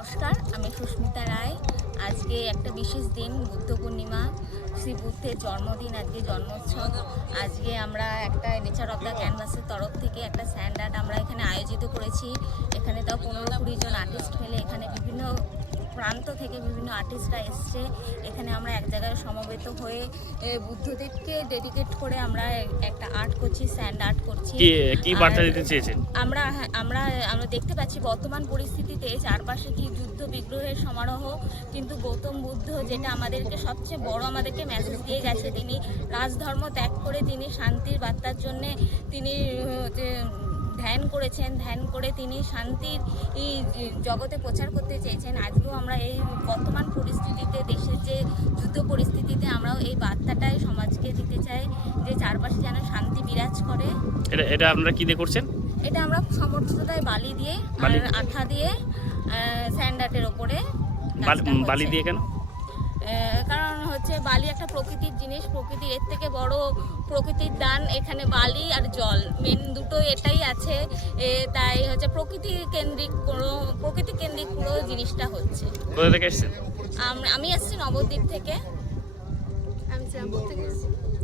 নমস্কার, আমি সুস্মিতা রায়। আজকে একটা বিশেষ দিন, বুদ্ধ পূর্ণিমা, শ্রী বুদ্ধের জন্মদিন, আজকে জন্মোৎসব। আজকে আমরা একটা নেচার অফ দ্য ক্যানভাসের তরফ থেকে একটা স্যান্ড আর্ট আমরা এখানে আয়োজিত করেছি। এখানে তাও পনেরো কুড়ি জন আর্টিস্ট মিলে এখানে বিভিন্ন প্রান্ত থেকে বিভিন্ন আর্টিস্টরা এসছে। এখানে আমরা এক জায়গায় সমবেত হয়ে বুদ্ধদেবকে ডেডিকেট করে আমরা একটা আর্ট করছি স্যান্ড আর্ট করছি। কি বার্তা দিতে চেয়েছেন আমরা হ্যাঁ, আমরা আমরা দেখতে পাচ্ছি বর্তমান পরিস্থিতিতে চারপাশে কি যুদ্ধ বিগ্রহের সমারোহ কিন্তু গৌতম বুদ্ধ যেটা আমাদেরকে সবচেয়ে বড় আমাদেরকে মেসেজ দিয়ে গেছে তিনি রাজধর্ম ত্যাগ করে তিনি শান্তির বার্তার জন্যে তিনি ধ্যান করেছেন ধ্যান করে তিনি শান্তির জগতে প্রচার করতে চেয়েছেন। আজকেও আমরা এই বর্তমান পরিস্থিতিতে দেশের যে যুদ্ধ পরিস্থিতিতে আমরাও এই বার্তাটাই সমাজকে দিতে চাই যে চারপাশে যেন শান্তি বিরাজ করে। এটা এটা আপনারা কি দিয়ে করছেন? এটা আমরা সমর্থতায় বালি দিয়ে আর আঠা দিয়ে স্যান্ডার্টের ওপরে বালি-। দিয়ে কেন? কারণ হচ্ছে বালি একটা প্রকৃতির জিনিস প্রকৃতির এর থেকে বড় প্রকৃতির দান এখানে বালি আর জল। মেন দুটো এটাই আছে এ, তাই হচ্ছে প্রকৃতি কেন্দ্রিক কোনো প্রকৃতি কেন্দ্রিক পুরো জিনিসটা হচ্ছে। কোথা থেকে এসেছেন? আমি আসছি নবদ্বীপ থেকে। আমি শ্রীরামপুর থেকে এসেছি। থেকে